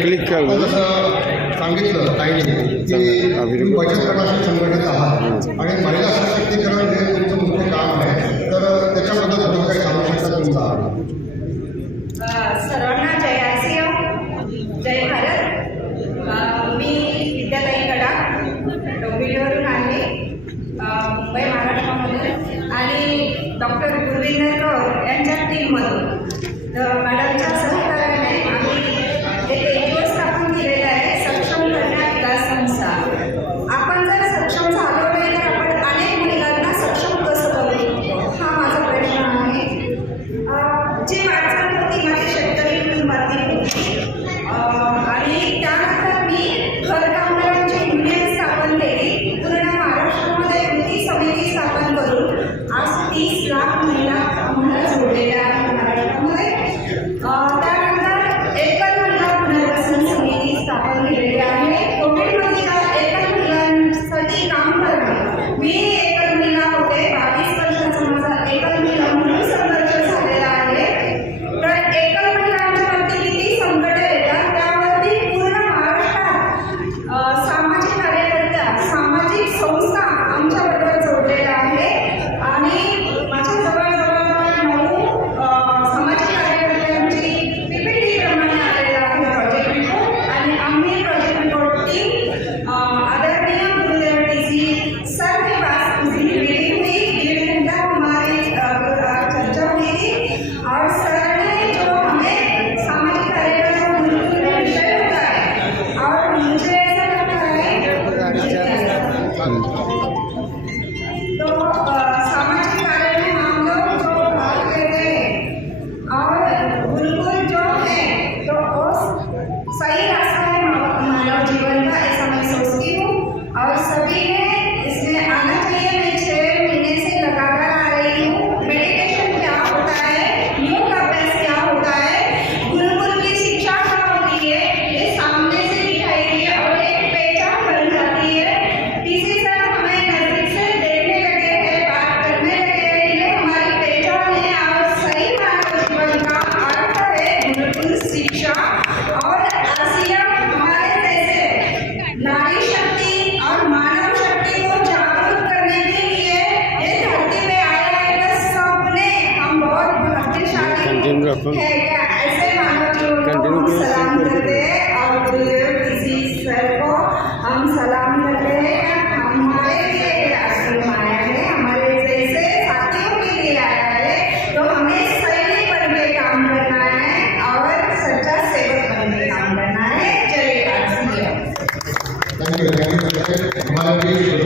Click सांगितलं ताईने बचत प्रकाशन संघटनेत आहात आणि महिला सशक्तीकरण हे तुमचं मोठं काम आहे. तर त्याच्याबद्दल तुम्ही काही सांगू शकता तुमचा? सर्वांना जय आसिया जय भारत. मी विद्याताई आणि डॉक्टर गुरविंदर कौर यांच्या टीममधून the Madam Johnson शिक्षा और आसिया हमारे जैसे नारी शक्ति और मानव शक्ति को जागरूक करने के लिए इस धरती पे आए हैं। तो सबने हम बहुत भाग्यशाली है ऐसे मानव जीवन सलाम करते और हमारे देश